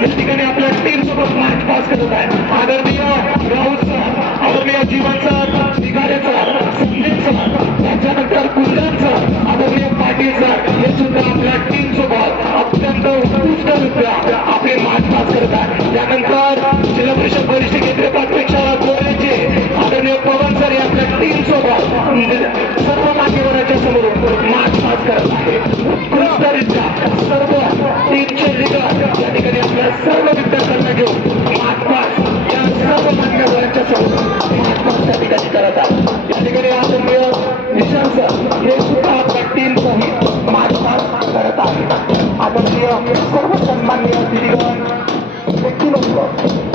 या ठिकाणी आपल्या टीम सोबत मार्च पास करत आहे. आदरणीय राऊत सर आदरणीय जीवनचा सर निघाले सर त्याच्यानंतर कुंदन सर आदरणीय पाटील हे सुद्धा आपल्या टीम सोबत अत्यंत उत्कृष्ट रित्या आपले मार्च पास करत आहे. त्यानंतर जिल्हा परिषद वरिष्ठ केंद्रीय प्राथमिक शाळा गोव्याचे आदरणीय पवन सर हे आपल्या टीम सोबत सर्व मान्यवरांच्या समोर मार्च पास करत आहे y escojo con manía tirón. Sekuno pro,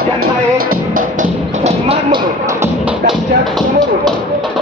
janmae, son marmoro, dan jas moro.